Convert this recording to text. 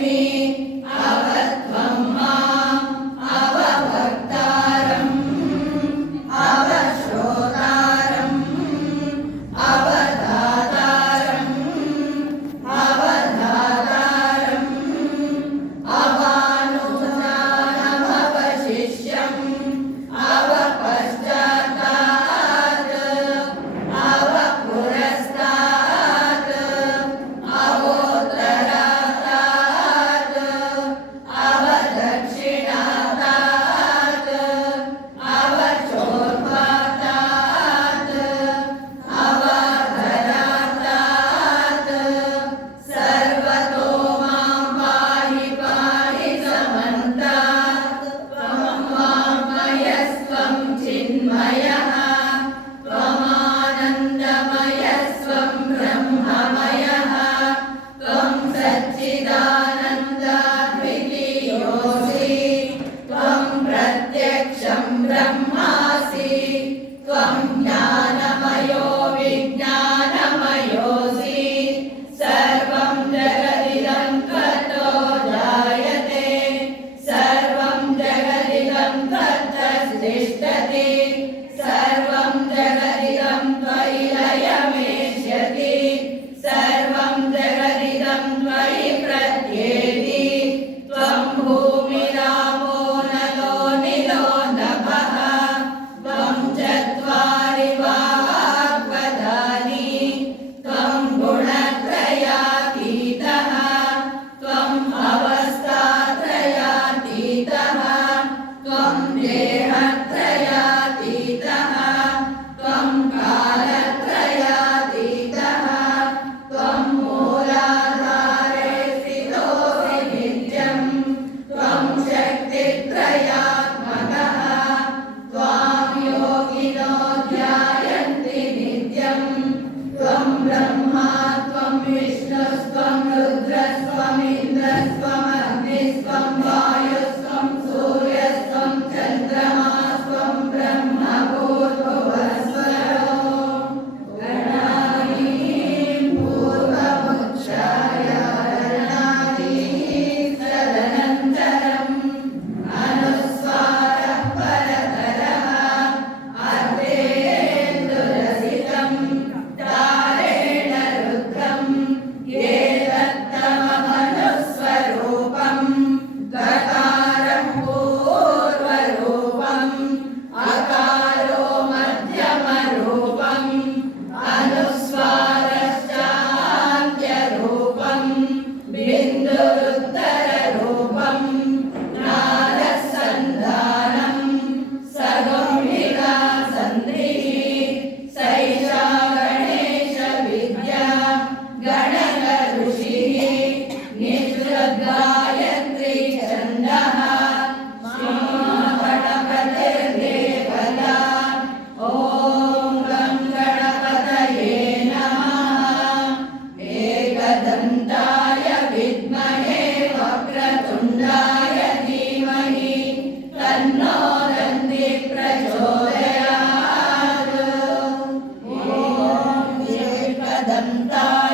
free. ಶ್ರೇಷ್ಠತೆ Krishna Swami Rudra Swami Indra Swami cantar.